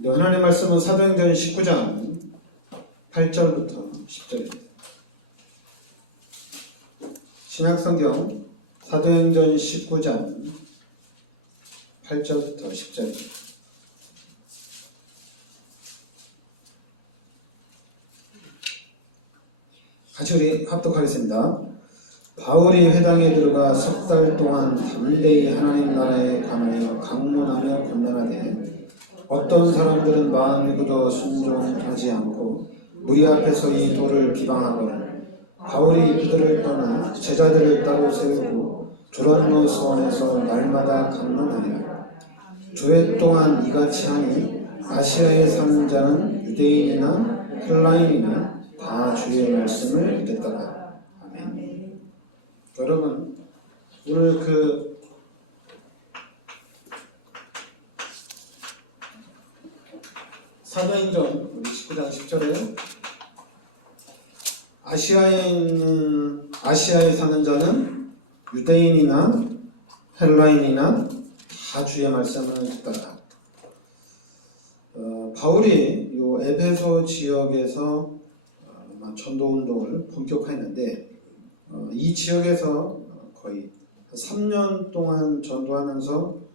하나님의 말씀은 사도행전 19장 8절부터 10절입니다. 신약성경 사도행전 19장 8절부터 10절입니다. 같이 우리 합독하겠습니다. 바울이 회당에 들어가 석 달 동안 담대히 하나님 나라에 관하여 강론하며 권면하되 어떤 사람들은 마음이 굳어 순종하지 않고 무리 앞에서 이 도를 비방하거늘 바울이 그들을 떠나 제자들을 따로 세우고 두란노 서원에서 날마다 강론하니라. 주회 동안 이같이 하니 아시아에 사는 자는 유대인이나 헬라인이나 다 주의 말씀을 듣더라. 아멘. 여러분, 오늘 사도행전 우리 19장 10절에 아시아에 사는 자는 유대인이나 헬라인이나 다 주의 말씀을 듣더라. 바울이 요 에베소 지역에서 전도 운동을 본격화했는데 이 지역에서 거의 3년 동안 전도하면서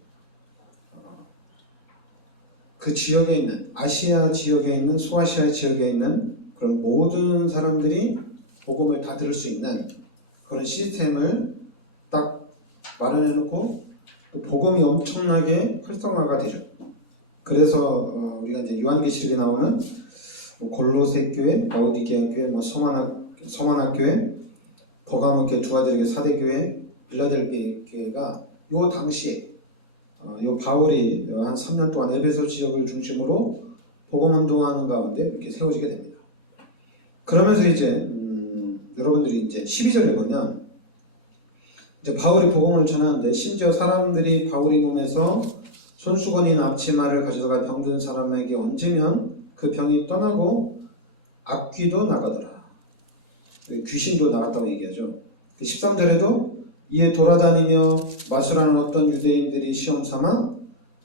그 지역에 있는 아시아 지역에 있는 소아시아 지역에 있는 그런 모든 사람들이 복음을 다 들을 수 있는 그런 시스템을 딱 마련해놓고 또 복음이 엄청나게 활성화가 되죠. 그래서 우리가 이제 요한계시록에 나오는 골로새 교회, 라오디게아 교회, 서만학 교회, 버가모 교회, 두아디르 교회, 사대 교회, 빌라델비아 교회가 요 당시에 요 바울이 한 3년 동안 에베소 지역을 중심으로 복음 운동하는 가운데 이렇게 세워지게 됩니다. 그러면서 이제 여러분들이 이제 12절에 보면 이제 바울이 복음을 전하는데 심지어 사람들이 바울이 몸에서 손수건이나 앞치마를 가져다가 병든 사람에게 얹으면 그 병이 떠나고 악귀도 나가더라. 귀신도 나갔다고 얘기하죠. 13절에도 이에 돌아다니며 마술하는 어떤 유대인들이 시험 삼아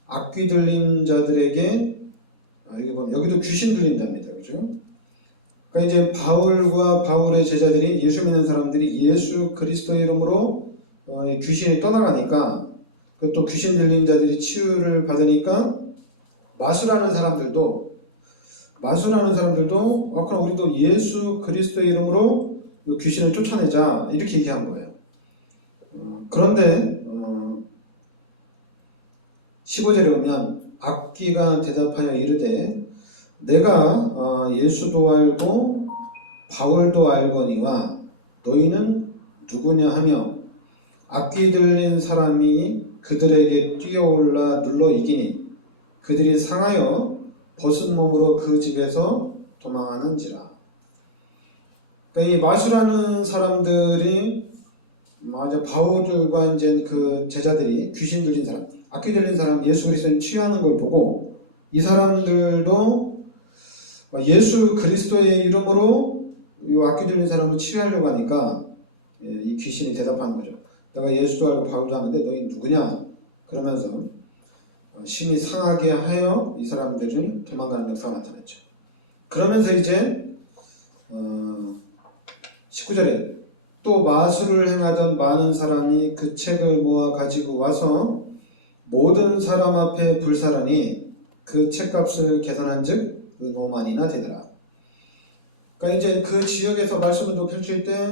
악귀 들린 자들에게 여기 보면 여기도 귀신 들린답니다. 그죠? 그러니까 이제 바울과 바울의 제자들이 예수 믿는 사람들이 예수 그리스도의 이름으로 귀신이 떠나가니까 또 귀신 들린 자들이 치유를 받으니까 마술하는 사람들도 그럼 우리도 예수 그리스도의 이름으로 귀신을 쫓아내자 이렇게 얘기한 거예요. 그런데 15절에 보면 악귀가 대답하여 이르되 내가 예수도 알고 바울도 알거니와 너희는 누구냐 하며 악귀 들린 사람이 그들에게 뛰어올라 눌러 이기니 그들이 상하여 벗은 몸으로 그 집에서 도망하는지라. 그러니까 이 마술하는 사람들이 바울과 이제 그 제자들이 귀신 들린 사람, 악귀 들린 사람 예수 그리스도를 치유하는 걸 보고 이 사람들도 예수 그리스도의 이름으로 이 악귀 들린 사람을 치유하려고 하니까 이 귀신이 대답하는 거죠. 내가 예수도 알고 바울도 아는데 너희 누구냐? 그러면서 심히 상하게 하여 이 사람들을 도망가는 역사가 나타났죠. 그러면서 이제 19절에 또 마술을 행하던 많은 사람이 그 책을 모아 가지고 와서 모든 사람 앞에 불사르니 그 책값을 계산한즉 은오만이나 되더라. 그러니까 이제 그 지역에서 말씀을 펼칠 때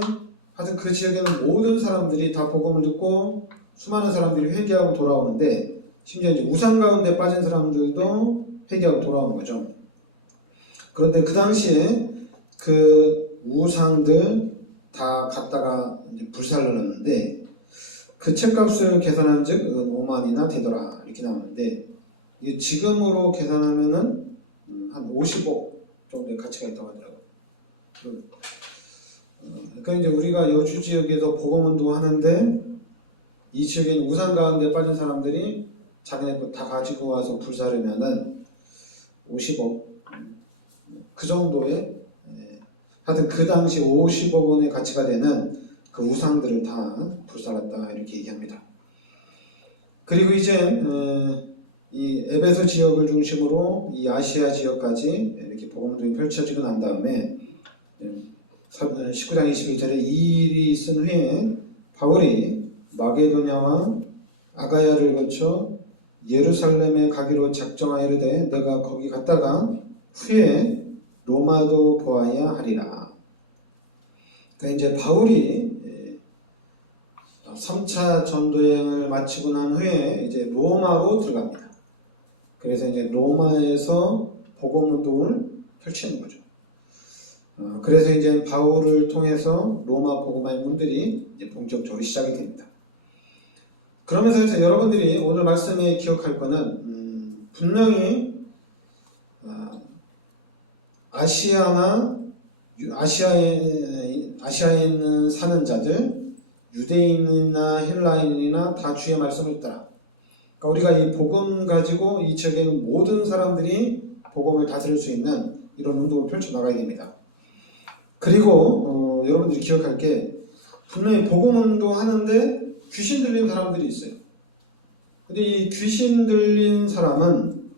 하여튼 그 지역에는 모든 사람들이 다 복음을 듣고 수많은 사람들이 회개하고 돌아오는데 심지어 이제 우상 가운데 빠진 사람들도 회개하고 돌아오는 거죠. 그런데 그 당시에 그 우상들 다 갖다가 이제 불살르는데 그 책값을 계산한즉 5만이나 되더라 이렇게 나오는데 이게 지금으로 계산하면은 한 50억 정도의 가치가 있다고 하더라고요. 그러니까 이제 우리가 여주 지역에서 복음 운동하는데 이 지역에 있는 우상 가운데 빠진 사람들이 자기네 것 다 가지고 와서 불사르면은 50억 그 정도의 하여튼 그 당시 50억 원의 가치가 되는 그 우상들을 다 불살랐다 이렇게 얘기합니다. 그리고 이제 이 에베소 지역을 중심으로 이 아시아 지역까지 이렇게 복음들이 펼쳐지고 난 다음에 19장 21절에 이 일이 있은 후에 바울이 마게도냐와 아가야를 거쳐 예루살렘에 가기로 작정하여르되 내가 거기 갔다가 후에 로마도 보아야 하리라. 그러니까 이제 바울이 3차 전도여행을 마치고 난 후에 이제 로마로 들어갑니다. 그래서 이제 로마에서 복음 운동을 펼치는 거죠. 그래서 이제 바울을 통해서 로마 복음화의 문들이 이제 본격적으로 시작이 됩니다. 그러면서 이제 여러분들이 오늘 말씀에 기억할 거는 분명히 아시아에 있는 사는 자들, 유대인이나 헬라인이나 다 주의 말씀을 따라. 그러니까 우리가 이 복음 가지고 이 지역에 있는 모든 사람들이 복음을 다 들을 수 있는 이런 운동을 펼쳐 나가야 됩니다. 그리고 여러분들이 기억할 게 분명히 복음 운동 하는데 귀신 들린 사람들이 있어요. 근데 이 귀신 들린 사람은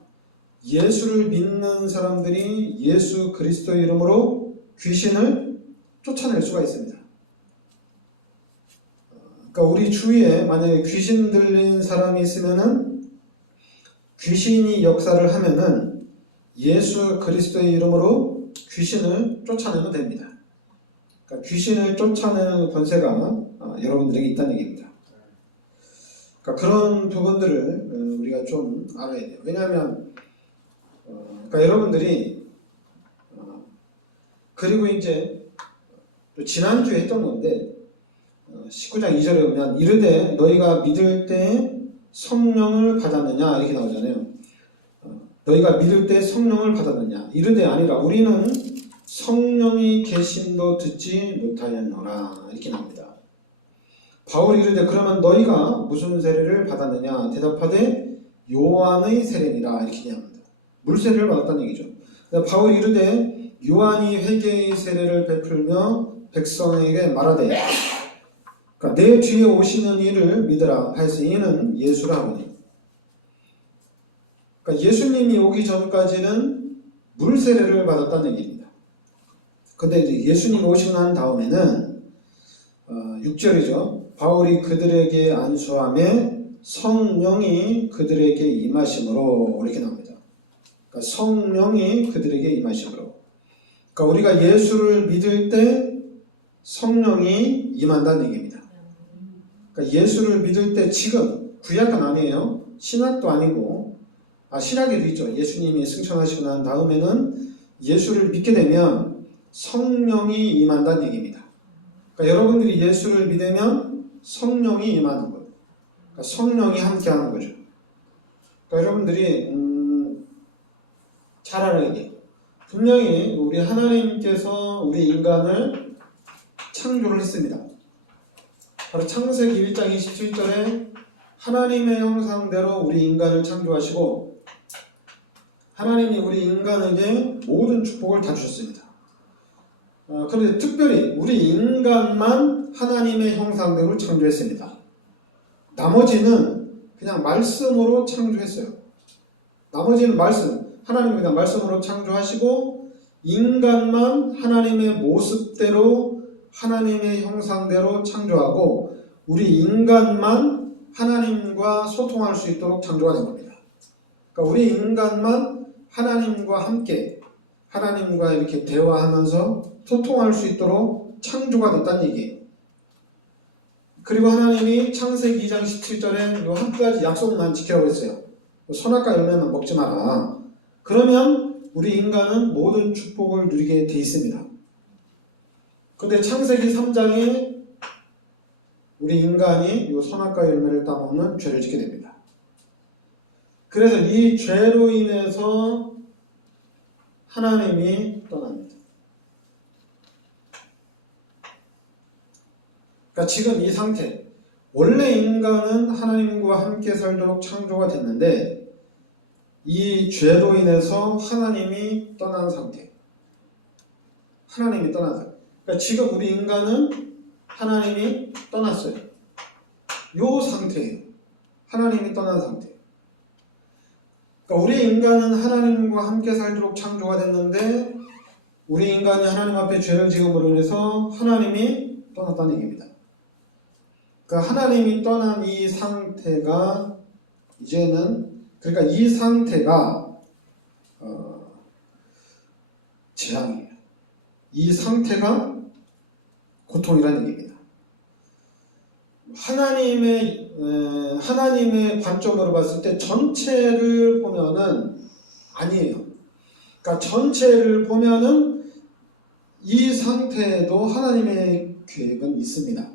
예수를 믿는 사람들이 예수 그리스도 이름으로 귀신을 쫓아낼 수가 있습니다. 그러니까 우리 주위에 만약에 귀신 들린 사람이 있으면은 귀신이 역사를 하면은 예수 그리스도의 이름으로 귀신을 쫓아내면 됩니다. 그러니까 귀신을 쫓아내는 권세가 여러분들에게 있다는 얘기입니다. 그러니까 그런 부분들을 우리가 좀 알아야 돼요. 왜냐하면 그러니까 여러분들이 그리고 이제 또 지난주에 했던 건데 19장 2절에 보면 이르되 너희가 믿을 때 성령을 받았느냐 이렇게 나오잖아요. 너희가 믿을 때 성령을 받았느냐 이르되 아니라 우리는 성령이 계심도 듣지 못하였노라 이렇게 나옵니다. 바울이 이르되 그러면 너희가 무슨 세례를 받았느냐 대답하되 요한의 세례니라 이렇게 합니다. 물세례를 받았다는 얘기죠. 바울이 이르되 요한이 회개의 세례를 베풀며 백성에게 말하되 그러니까 내 뒤에 오시는 이를 믿으라 하여서 이는 예수라 하오니. 그러니까 예수님이 오기 전까지는 물세례를 받았다는 얘기입니다. 근데 이제 예수님이 오시고 난 다음에는 6절이죠. 바울이 그들에게 안수함에 성령이 그들에게 임하심으로 이렇게 나옵니다. 그러니까 성령이 그들에게 임하심으로. 그러니까 우리가 예수를 믿을 때 성령이 임한다는 얘기입니다. 그러니까 예수를 믿을 때 지금 구약은 아니에요. 신약도 아니고 신약에도 있죠. 예수님이 승천하시고 난 다음에는 예수를 믿게 되면 성령이 임한다는 얘기입니다. 그러니까 여러분들이 예수를 믿으면 성령이 임하는 거예요. 그러니까 성령이 함께하는 거죠. 그러니까 여러분들이 잘 알아야 돼요. 분명히 우리 하나님께서 우리 인간을 창조를 했습니다. 바로 창세기 1장 27절에 하나님의 형상대로 우리 인간을 창조하시고 하나님이 우리 인간에게 모든 축복을 다 주셨습니다. 그런데 특별히 우리 인간만 하나님의 형상대로 창조했습니다. 나머지는 그냥 말씀으로 창조했어요. 나머지는 하나님이 그냥 말씀으로 창조하시고 인간만 하나님의 모습대로 하나님의 형상대로 창조하고 우리 인간만 하나님과 소통할 수 있도록 창조가 된 겁니다. 그러니까 우리 인간만 하나님과 함께 하나님과 이렇게 대화하면서 소통할 수 있도록 창조가 됐다는 얘기예요. 그리고 하나님이 창세기 2장 17절에 한 가지 약속만 지키라고 했어요. 선악과 열매만 먹지 마라. 그러면 우리 인간은 모든 축복을 누리게 돼 있습니다. 근데 창세기 3장에 우리 인간이 이 선악과 열매를 따먹는 죄를 짓게 됩니다. 그래서 이 죄로 인해서 하나님이 떠납니다. 그러니까 지금 이 상태, 원래 인간은 하나님과 함께 살도록 창조가 됐는데 이 죄로 인해서 하나님이 떠난 상태. 하나님이 떠난 상태. 그러니까 지금 우리 인간은 하나님이 떠났어요. 요 상태예요. 하나님이 떠난 상태. 그러니까 우리 인간은 하나님과 함께 살도록 창조가 됐는데 우리 인간이 하나님 앞에 죄를 지음으로 인해서 하나님이 떠났다는 얘기입니다. 그러니까 하나님이 떠난 이 상태가 이제는 그러니까 이 상태가 재앙이에요. 이 상태가 고통이라는 얘기입니다. 하나님의 관점으로 봤을 때 전체를 보면은 아니에요. 그러니까 전체를 보면은 이 상태에도 하나님의 계획은 있습니다.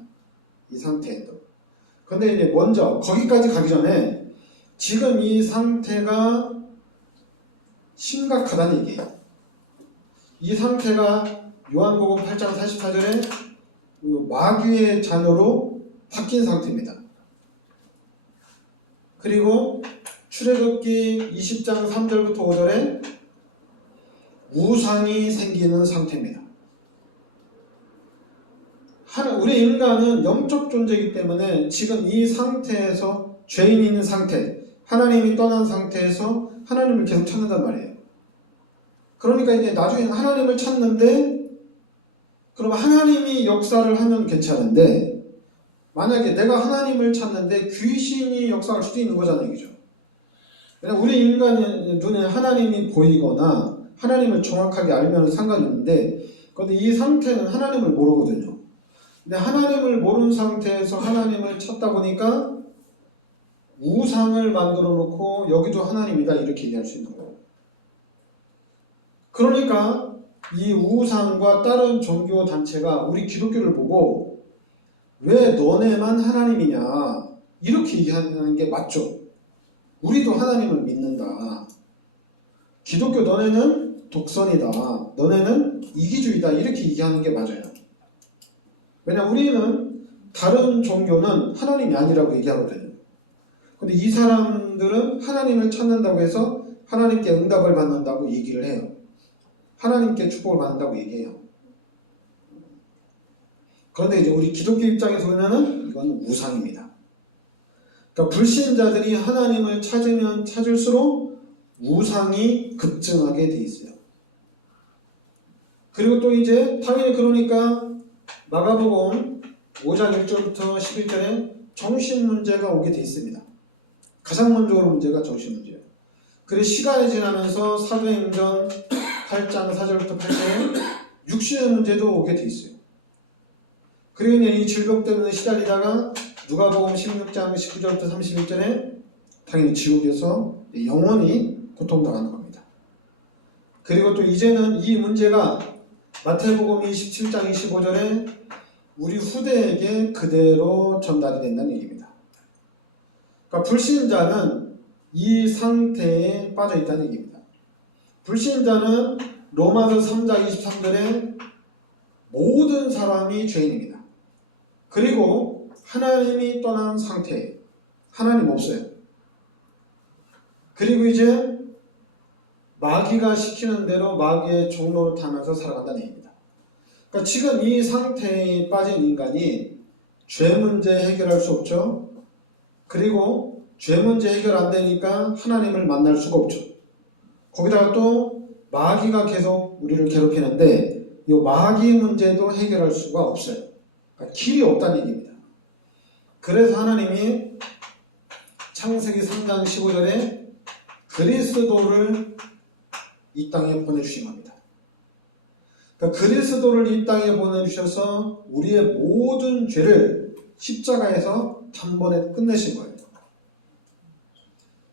이 상태에도. 근데 이제 먼저 거기까지 가기 전에 지금 이 상태가 심각하다는 얘기예요. 이 상태가 요한복음 8장 44절에 마귀의 자녀로 바뀐 상태입니다. 그리고 출애굽기 20장 3절부터 5절에 우상이 생기는 상태입니다. 우리 인간은 영적 존재이기 때문에 지금 이 상태에서 죄인이 있는 상태, 하나님이 떠난 상태에서 하나님을 계속 찾는단 말이에요. 그러니까 이제 나중에 하나님을 찾는데 그러면 하나님이 역사를 하면 괜찮은데 만약에 내가 하나님을 찾는데 귀신이 역사할 수도 있는 거잖아요. 그죠? 왜냐면 우리 인간의 눈에 하나님이 보이거나 하나님을 정확하게 알면 상관이 없는데 근데 이 상태는 하나님을 모르거든요. 근데 하나님을 모르는 상태에서 하나님을 찾다 보니까 우상을 만들어 놓고 여기도 하나님이다 이렇게 얘기할 수 있는 거예요. 그러니까 이 우상과 다른 종교 단체가 우리 기독교를 보고 왜 너네만 하나님이냐 이렇게 얘기하는 게 맞죠. 우리도 하나님을 믿는다. 기독교 너네는 독선이다. 너네는 이기주의다. 이렇게 얘기하는 게 맞아요. 왜냐하면 우리는 다른 종교는 하나님이 아니라고 얘기하거든요. 근데 이 사람들은 하나님을 찾는다고 해서 하나님께 응답을 받는다고 얘기를 해요. 하나님께 축복을 받는다고 얘기해요. 그런데 이제 우리 기독교 입장에서 보면은 이건 우상입니다. 그러니까 불신자들이 하나님을 찾으면 찾을수록 우상이 급증하게 돼 있어요. 그리고 또 이제 당연히 그러니까 마가복음 5장 1절부터 11절에 정신 문제가 오게 돼 있습니다. 가장 먼저 오는 문제가 정신 문제예요. 그리고 시간이 지나면서 사도행전 8장 4절부터 8절에 육신의 문제도 오게 돼 있어요. 그리고 이 질병 때문에 시달리다가 누가복음 16장 19절부터 31절에 당연히 지옥에서 영원히 고통당하는 겁니다. 그리고 또 이제는 이 문제가 마태복음 27장 25절에 우리 후대에게 그대로 전달이 된다는 얘기입니다. 그러니까 불신자는 이 상태에 빠져 있다는 얘기입니다. 불신자는 로마서 3장 23절에 모든 사람이 죄인입니다. 그리고 하나님이 떠난 상태에 하나님 없어요. 그리고 이제 마귀가 시키는 대로 마귀의 종로를 타면서 살아간다는 얘기입니다. 그러니까 지금 이 상태에 빠진 인간이 죄 문제 해결할 수 없죠. 그리고 죄 문제 해결 안 되니까 하나님을 만날 수가 없죠. 거기다가 또 마귀가 계속 우리를 괴롭히는데 이 마귀 문제도 해결할 수가 없어요. 그러니까 길이 없다는 얘기입니다. 그래서 하나님이 창세기 3장 15절에 그리스도를 이 땅에 보내주신 겁니다. 그러니까 그리스도를 이 땅에 보내주셔서 우리의 모든 죄를 십자가에서 단번에 끝내신 거예요.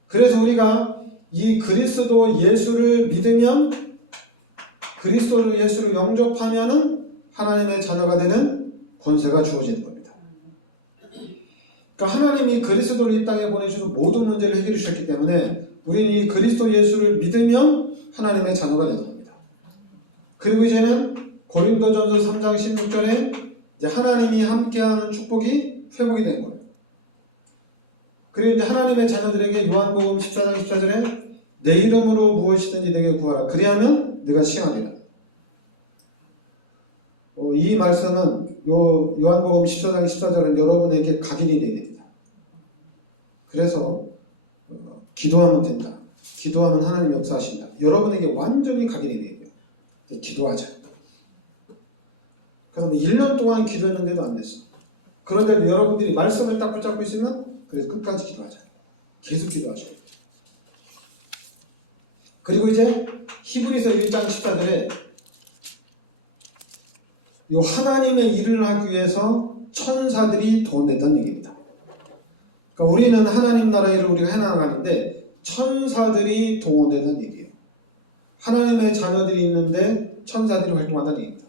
그래서 우리가 이 그리스도 예수를 믿으면 그리스도 예수를 영접하면은 하나님의 자녀가 되는 권세가 주어지는 겁니다. 그러니까 하나님이 그리스도를 이 땅에 보내주셔서 모든 문제를 해결해 주셨기 때문에 우리는 이 그리스도 예수를 믿으면 하나님의 자녀가 되는 겁니다. 그리고 이제는 고린도전서 3장 16절에 이제 하나님이 함께하는 축복이 회복이 된 거예요. 그리고 이제 하나님의 자녀들에게 요한복음 14장 14절에 내 이름으로 무엇이든지 내게 구하라. 그리하면 내가 시행하리라. 이 말씀은 요한복음 14장 14절은 여러분에게 각인이 되어야 됩니다. 그래서 기도하면 된다. 기도하면 하나님이 역사하신다. 여러분에게 완전히 각인이 되고요. 기도하자. 그래서 1년 동안 기도했는데도 안 됐어. 그런데도 여러분들이 말씀을 딱 붙잡고 있으면 그래서 끝까지 기도하자. 계속 기도하셔야 돼요. 그리고 이제 히브리서 1장 14절에 이 하나님의 일을 하기 위해서 천사들이 동원됐다는 얘기입니다. 그러니까 우리는 하나님 나라 일을 우리가 해나가는데 천사들이 동원된다는 얘기예요. 하나님의 자녀들이 있는데 천사들이 활동한다는 얘기입니다.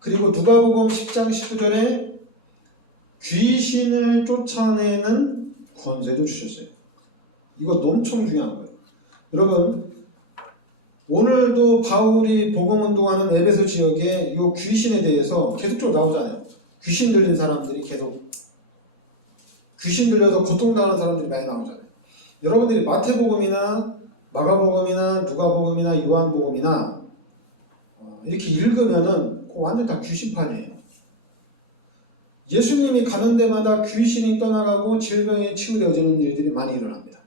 그리고 누가복음 10장 19절에 귀신을 쫓아내는 권세도 주셨어요. 이거 엄청 중요한 거예요. 여러분, 오늘도 바울이 복음운동하는 에베소 지역에 이 귀신에 대해서 계속적으로 나오잖아요. 귀신 들린 사람들이 계속, 귀신 들려서 고통당하는 사람들이 많이 나오잖아요. 여러분들이 마태복음이나 마가복음이나 누가복음이나 요한복음이나 이렇게 읽으면은 완전 다 귀신판이에요. 예수님이 가는 데마다 귀신이 떠나가고 질병에 치유되어지는 일들이 많이 일어납니다.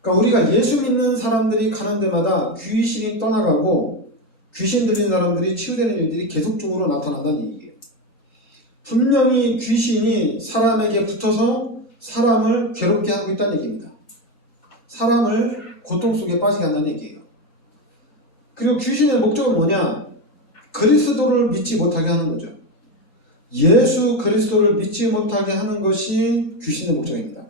그러니까 우리가 예수 믿는 사람들이 가는 데마다 귀신이 떠나가고 귀신 들린 사람들이 치유되는 일들이 계속적으로 나타난다는 얘기예요. 분명히 귀신이 사람에게 붙어서 사람을 괴롭게 하고 있다는 얘기입니다. 사람을 고통 속에 빠지게 한다는 얘기예요. 그리고 귀신의 목적은 뭐냐? 그리스도를 믿지 못하게 하는 거죠. 예수 그리스도를 믿지 못하게 하는 것이 귀신의 목적입니다.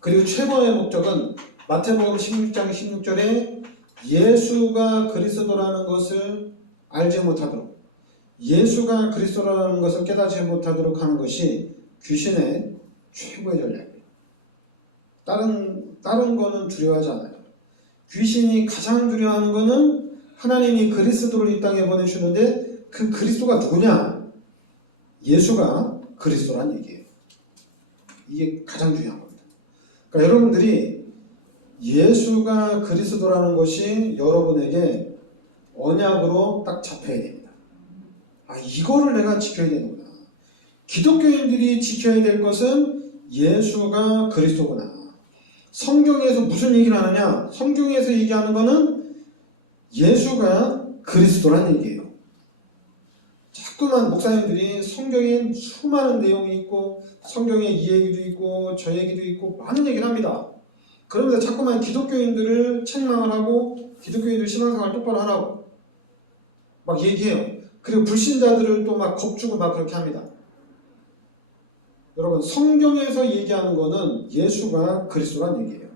그리고 최고의 목적은 마태복음 16장 16절에 예수가 그리스도라는 것을 알지 못하도록, 예수가 그리스도라는 것을 깨닫지 못하도록 하는 것이 귀신의 최고의 전략이에요. 다른 거는 두려워하지 않아요. 귀신이 가장 두려워하는 거는 하나님이 그리스도를 이 땅에 보내주는데 그 그리스도가 누구냐? 예수가 그리스도란 얘기예요. 이게 가장 중요한 겁니다. 그러니까 여러분들이 예수가 그리스도라는 것이 여러분에게 언약으로 딱 잡혀야 됩니다. 아, 이거를 내가 지켜야 되는구나. 기독교인들이 지켜야 될 것은 예수가 그리스도구나. 성경에서 무슨 얘기를 하느냐? 성경에서 얘기하는 거는 예수가 그리스도란 얘기예요. 자꾸만 목사님들이 성경에 수많은 내용이 있고 성경에 이 얘기도 있고 저 얘기도 있고 많은 얘기를 합니다. 그러면서 자꾸만 기독교인들을 책망을 하고 기독교인들 신앙생활 똑바로 하라고 막 얘기해요. 그리고 불신자들을 또 막 겁주고 막 그렇게 합니다. 여러분, 성경에서 얘기하는 거는 예수가 그리스도란 얘기예요.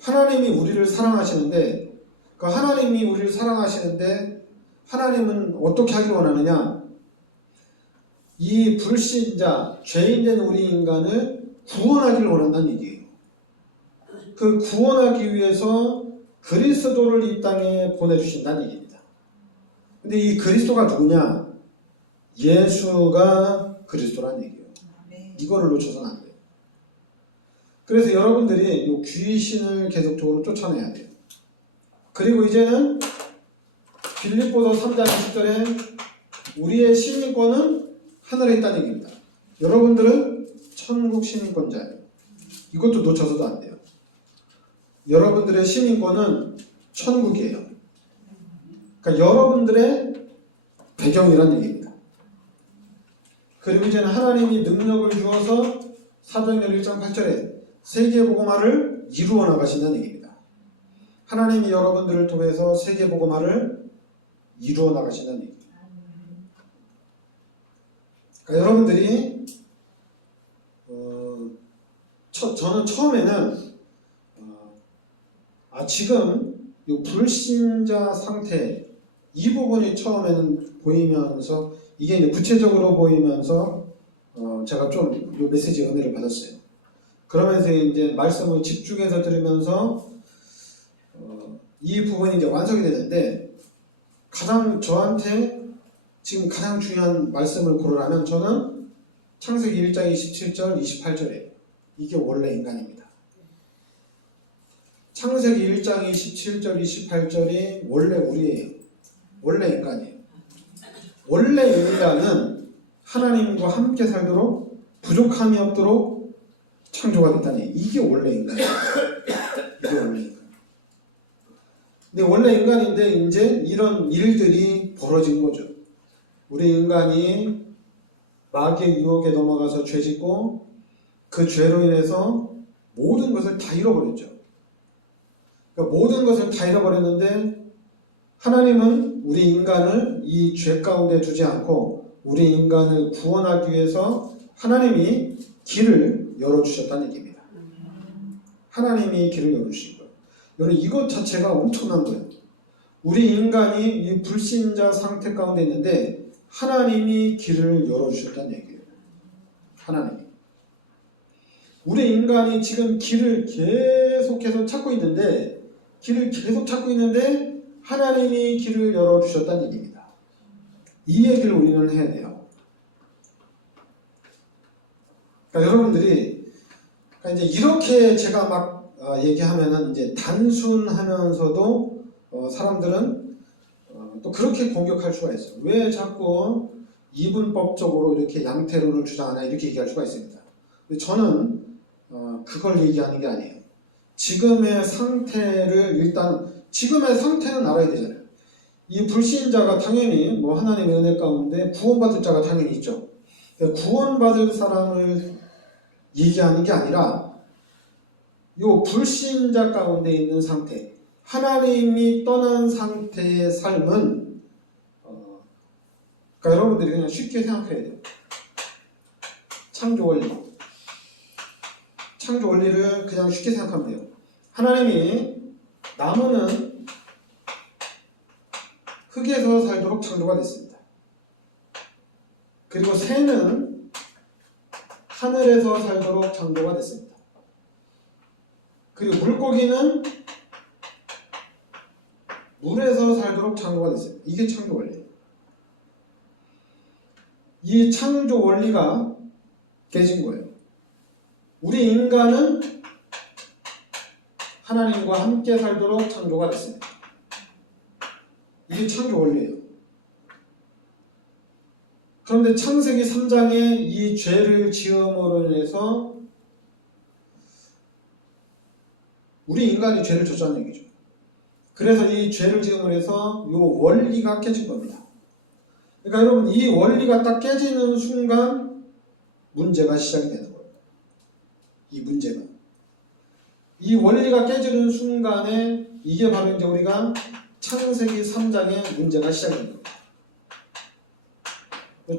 하나님이 우리를 사랑하시는데 그 하나님이 우리를 사랑하시는데 하나님은 어떻게 하기를 원하느냐? 이 불신자, 죄인된 우리 인간을 구원하기를 원한다는 얘기예요. 그 구원하기 위해서 그리스도를 이 땅에 보내주신다는 얘기입니다. 근데 이 그리스도가 누구냐? 예수가 그리스도란 얘기예요. 이거를 놓쳐서는 안 돼요. 그래서 여러분들이 이 귀신을 계속적으로 쫓아내야 돼요. 그리고 이제는 빌립보서 3장 20절에 우리의 시민권은 하늘에 있다는 얘기입니다. 여러분들은 천국 시민권자예요. 이것도 놓쳐서도 안 돼요. 여러분들의 시민권은 천국이에요. 그러니까 여러분들의 배경이란 얘기입니다. 그리고 이제는 하나님이 능력을 주어서 사도행전 1장 8절에 세계복음화를 이루어 나가신다는 얘기입니다. 하나님이 여러분들을 통해서 세계복음화를 이루어 나가신다는 얘기입니다. 그러니까 여러분들이 저는 처음에는 지금 이 불신자 상태 이 부분이 처음에는 보이면서 이게 이제 구체적으로 보이면서 제가 좀 이 메시지 은혜를 받았어요. 그러면서 이제 말씀을 집중해서 들으면서 이 부분이 이제 완성이 되는데 가장 저한테 지금 가장 중요한 말씀을 고르라면 저는 창세기 1장 27절 28절이에요. 이게 원래 인간입니다. 창세기 1장 27절 28절이 원래 우리예요. 원래 인간이에요. 원래 인간은 하나님과 함께 살도록 부족함이 없도록 창조가 됐다니 이게 원래 인간이에요. 이게 원래 인간. 근데 원래 인간인데 이제 이런 일들이 벌어진 거죠. 우리 인간이 마귀의 유혹에 넘어가서 죄짓고 그 죄로 인해서 모든 것을 다 잃어버렸죠. 그러니까 모든 것을 다 잃어버렸는데 하나님은 우리 인간을 이 죄 가운데 두지 않고 우리 인간을 구원하기 위해서 하나님이 길을 열어주셨다는 얘기입니다. 하나님이 길을 열어주신 거예요. 여러분 이것 자체가 엄청난 거예요. 우리 인간이 이 불신자 상태 가운데 있는데 하나님이 길을 열어주셨다는 얘기예요. 하나님이. 우리 인간이 지금 길을 계속해서 찾고 있는데 하나님이 길을 열어주셨다는 얘기입니다. 이 얘기를 우리는 해야 돼요. 그러니까 여러분들이 이제 이렇게 제가 막 얘기하면은 이제 단순하면서도 사람들은 또 그렇게 공격할 수가 있어요. 왜 자꾸 이분법적으로 이렇게 양태론을 주장하나 이렇게 얘기할 수가 있습니다. 근데 저는 그걸 얘기하는 게 아니에요. 지금의 상태를 지금의 상태는 알아야 되잖아요. 이 불신자가 당연히 뭐 하나님의 은혜 가운데 구원받을 자가 당연히 있죠. 구원받을 사람을 얘기하는 게 아니라 이 불신자 가운데 있는 상태, 하나님이 떠난 상태의 삶은 그러니까 여러분들이 그냥 쉽게 생각해야 돼요. 창조 원리를 그냥 쉽게 생각하면 돼요. 하나님이 나무는 흙에서 살도록 창조가 됐습니다. 그리고 새는 하늘에서 살도록 창조가 됐습니다. 그리고 물고기는 물에서 살도록 창조가 됐습니다. 이게 창조 원리예요. 이 창조 원리가 깨진 거예요. 우리 인간은 하나님과 함께 살도록 창조가 됐습니다. 이게 창조 원리예요. 그런데 창세기 3장에 이 죄를 지음으로 인해서 우리 인간이 죄를 졌다는 얘기죠. 그래서 이 죄를 지음으로 해서 이 원리가 깨진 겁니다. 그러니까 여러분 이 원리가 딱 깨지는 순간 문제가 시작이 되는 거예요. 이 원리가 깨지는 순간에 이게 바로 이제 우리가 창세기 3장의 문제가 시작이 된 겁니다.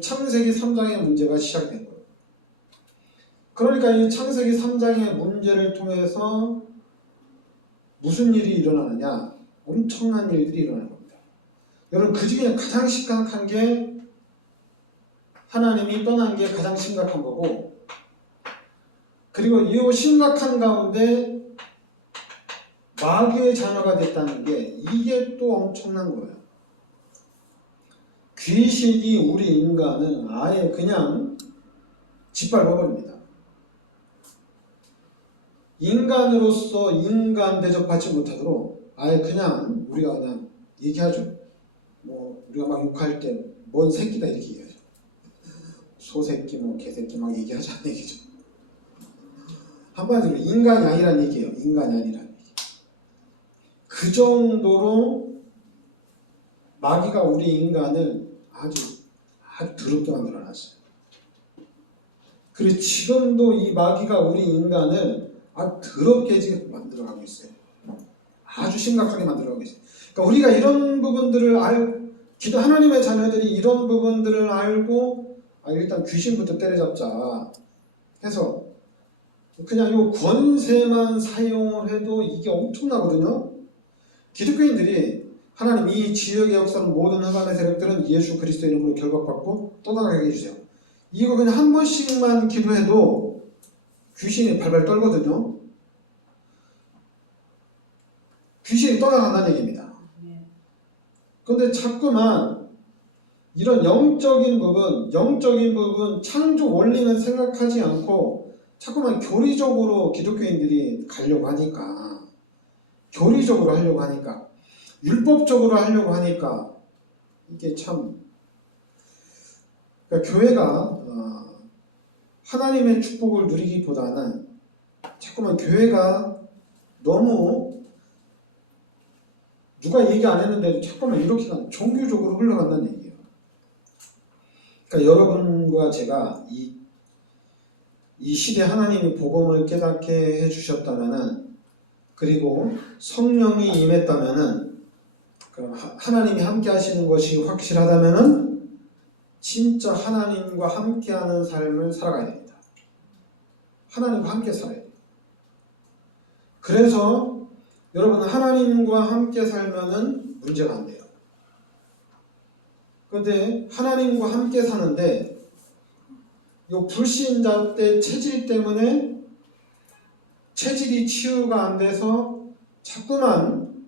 창세기 3장의 문제가 시작이 된 거예요. 그러니까 이 창세기 3장의 문제를 통해서 무슨 일이 일어나느냐? 엄청난 일들이 일어나는 겁니다. 여러분 그 중에 가장 심각한 게 하나님이 떠난 게 가장 심각한 거고, 그리고 이 심각한 가운데 마귀의 자녀가 됐다는 게 이게 또 엄청난 거예요. 귀신이 우리 인간을 아예 그냥 짓밟아버립니다. 인간으로서 인간 대접받지 못하도록 아예 그냥 우리가 그냥 얘기하죠. 뭐 우리가 막 욕할 때 뭔 새끼다 이렇게 얘기하죠. 소새끼 뭐 개새끼 막 얘기하지 않는 얘기죠. 한마디로 인간이 아니란 얘기예요. 인간이 아니란 얘기. 그 정도로 마귀가 우리 인간을 아주 더럽게 만들어놨어요. 그리고 지금도 이 마귀가 우리 인간을 아주 더럽게 지금 만들어가고 있어요. 아주 심각하게 만들어가고 있어요. 그러니까 우리가 이런 부분들을 기도 하나님의 자녀들이 이런 부분들을 알고 일단 귀신부터 때려잡자 해서 그냥 이 권세만 사용을 해도 이게 엄청나거든요. 기독교인들이 하나님 이 지역에 역사는 모든 흑암의 세력들은 예수 그리스도 이름으로 결박받고 떠나가게 해주세요. 이거 그냥 한 번씩만 기도해도 귀신이 발발 떨거든요. 귀신이 떠나간다는 얘기입니다. 그런데 자꾸만 이런 영적인 부분, 창조 원리는 생각하지 않고 자꾸만 교리적으로 기독교인들이 가려고 하니까, 교리적으로 하려고 하니까, 율법적으로 하려고 하니까 이게 참 그러니까 교회가 하나님의 축복을 누리기보다는 자꾸만 교회가 너무 누가 얘기 안 했는데도 자꾸만 이렇게 종교적으로 흘러간다는 얘기예요. 그러니까 여러분과 제가 이 시대 하나님이 복음을 깨닫게 해주셨다면은, 그리고 성령이 임했다면은, 그럼 하나님이 함께 하시는 것이 확실하다면은 진짜 하나님과 함께하는 삶을 살아가야 됩니다. 하나님과 함께 살아야 돼요. 그래서 여러분, 하나님과 함께 살면은 문제가 안 돼요. 그런데 하나님과 함께 사는데 이 불신자 때 체질 때문에 체질이 치유가 안 돼서 자꾸만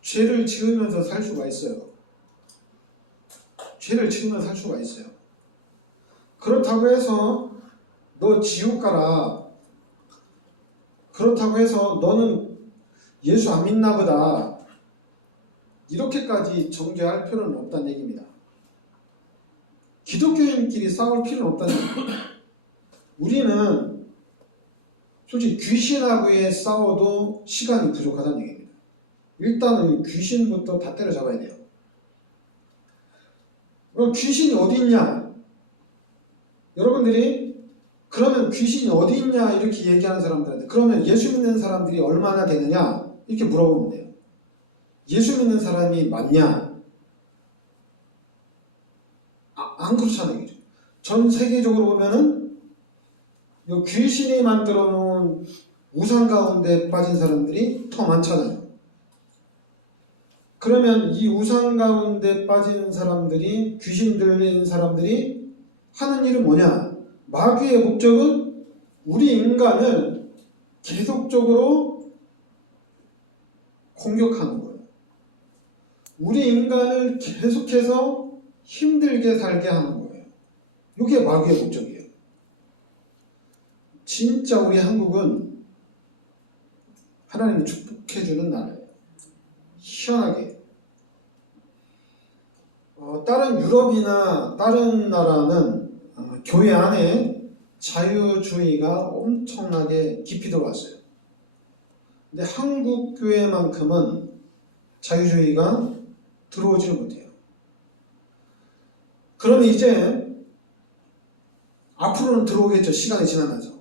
죄를 지으면서 살 수가 있어요. 죄를 지으면서 살 수가 있어요. 그렇다고 해서 너 지옥 가라, 그렇다고 해서 너는 예수 안 믿나 보다, 이렇게까지 정죄할 필요는 없다는 얘기입니다. 기독교인끼리 싸울 필요는 없다는 얘기입니다. 우리는 솔직히 귀신하고의 싸워도 시간이 부족하다는 얘기입니다. 일단은 귀신부터 다 때려잡아야 돼요. 그럼 귀신이 어디 있냐? 여러분들이 그러면 귀신이 어디 있냐 이렇게 얘기하는 사람들한테, 그러면 예수 믿는 사람들이 얼마나 되느냐 이렇게 물어보면 돼요. 예수 믿는 사람이 많냐? 안 그렇잖아요. 얘기죠. 전 세계적으로 보면은 이 귀신이 만들어 놓은 우상 가운데 빠진 사람들이 더 많잖아요. 그러면 이 우상 가운데 빠진 사람들이, 귀신 들린 사람들이 하는 일은 뭐냐? 마귀의 목적은 우리 인간을 계속적으로 공격하는 거예요. 우리 인간을 계속해서 힘들게 살게 하는 거예요. 이게 마귀의 목적이에요. 진짜 우리 한국은 하나님이 축복해주는 나라예요. 희한하게. 다른 유럽이나 다른 나라는 교회 안에 자유주의가 엄청나게 깊이 들어왔어요. 근데 한국 교회만큼은 자유주의가 들어오지를 못해요. 그러면 이제 앞으로는 들어오겠죠. 시간이 지나면서.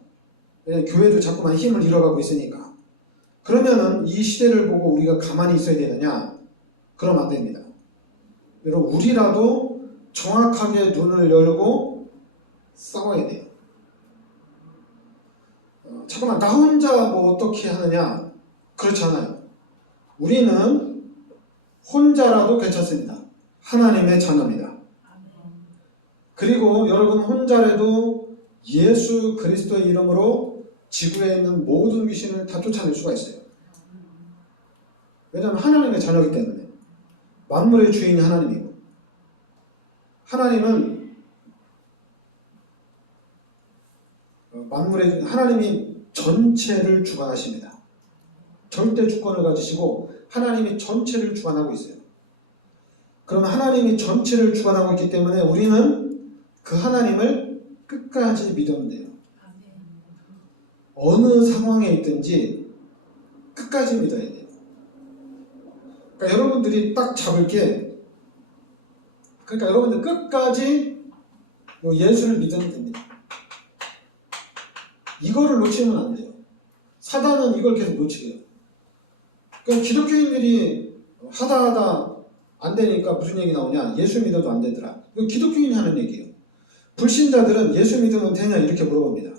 왜냐하면 교회도 자꾸만 힘을 잃어가고 있으니까. 그러면은 이 시대를 보고 우리가 가만히 있어야 되느냐? 그러면 안 됩니다. 여러분, 우리라도 정확하게 눈을 열고 싸워야 돼요. 잠깐만, 나 혼자 뭐 어떻게 하느냐? 그렇지 않아요. 우리는 혼자라도 괜찮습니다. 하나님의 자녀입니다. 그리고 여러분, 혼자라도 예수 그리스도의 이름으로 지구에 있는 모든 귀신을 다 쫓아낼 수가 있어요. 왜냐하면 하나님의 자녀이기 때문에. 만물의 주인이 하나님이고, 하나님은 하나님이 전체를 주관하십니다. 절대 주권을 가지시고 하나님이 전체를 주관하고 있어요. 그럼 하나님이 전체를 주관하고 있기 때문에 우리는 그 하나님을 끝까지 믿으면 돼요. 어느 상황에 있든지 끝까지 믿어야 돼요. 그러니까 여러분들이 딱 잡을 게, 그러니까 여러분들 끝까지 예수를 믿으면 됩니다. 이거를 놓치면 안 돼요. 사단은 이걸 계속 놓치게요. 그러니까 기독교인들이 하다 안 되니까 무슨 얘기 나오냐? 예수 믿어도 안 되더라. 이거 기독교인이 하는 얘기예요. 불신자들은 예수 믿으면 되냐 이렇게 물어봅니다.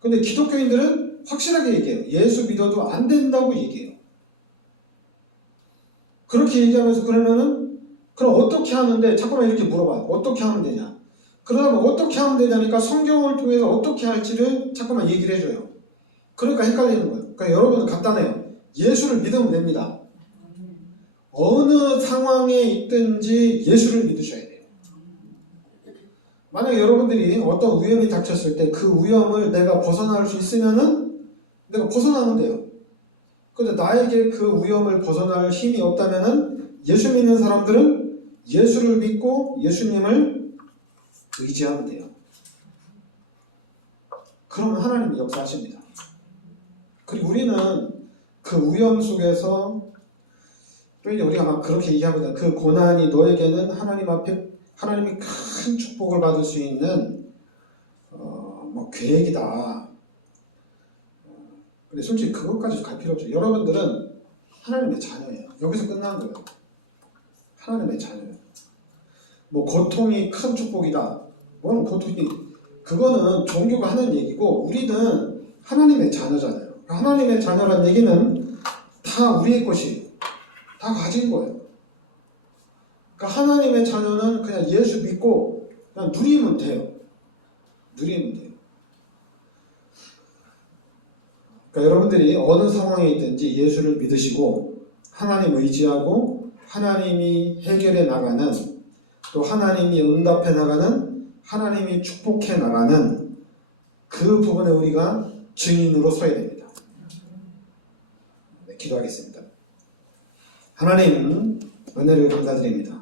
근데 기독교인들은 확실하게 얘기해요. 예수 믿어도 안 된다고 얘기해요. 그렇게 얘기하면서 그러면은 그럼 어떻게 하는데 자꾸만 이렇게 물어봐요. 어떻게 하면 되냐? 그러다 보면 어떻게 하면 되냐니까 성경을 통해서 어떻게 할지를 자꾸만 얘기를 해줘요. 그러니까 헷갈리는 거예요. 그러니까 여러분은 간단해요. 예수를 믿으면 됩니다. 어느 상황에 있든지 예수를 믿으셔야 돼요. 만약에 여러분들이 어떤 위험이 닥쳤을 때 그 위험을 내가 벗어날 수 있으면은 내가 벗어나면 돼요. 근데 나에게 그 위험을 벗어날 힘이 없다면은 예수 믿는 사람들은 예수를 믿고 예수님을 의지하면 돼요. 그러면 하나님이 역사하십니다. 그리고 우리는 그 위험 속에서 또 이제 우리가 막 그렇게 얘기하거든. 그 고난이 너에게는 하나님 앞에 하나님이 큰 축복을 받을 수 있는 뭐 계획이다. 근데 솔직히 그것까지 갈 필요 없죠. 여러분들은 하나님의 자녀예요. 여기서 끝난 거예요. 하나님의 자녀예요. 뭐 고통이 큰 축복이다. 뭔 고통이 그거는 종교가 하는 얘기고 우리는 하나님의 자녀잖아요. 하나님의 자녀란 얘기는 다 우리의 것이 다 가진 거예요. 그러니까 하나님의 자녀는 그냥 예수 믿고 그냥 누리면 돼요. 누리면 돼요. 그러니까 여러분들이 어느 상황에 있든지 예수를 믿으시고 하나님 의지하고 하나님이 해결해 나가는 또 하나님이 응답해 나가는 하나님이 축복해 나가는 그 부분에 우리가 증인으로 서야 됩니다. 네, 기도하겠습니다. 하나님 은혜를 감사드립니다.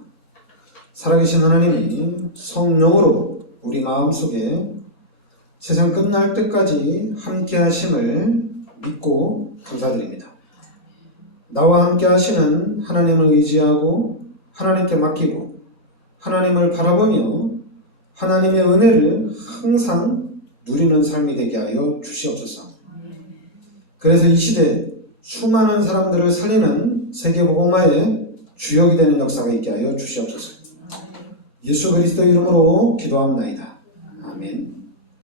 살아계신 하나님이 성령으로 우리 마음속에 세상 끝날 때까지 함께 하심을 믿고 감사드립니다. 나와 함께 하시는 하나님을 의지하고 하나님께 맡기고 하나님을 바라보며 하나님의 은혜를 항상 누리는 삶이 되게 하여 주시옵소서. 그래서 이 시대에 수많은 사람들을 살리는 세계복음화의 주역이 되는 역사가 있게 하여 주시옵소서. 예수 그리스도 이름으로 기도합나이다. 아멘.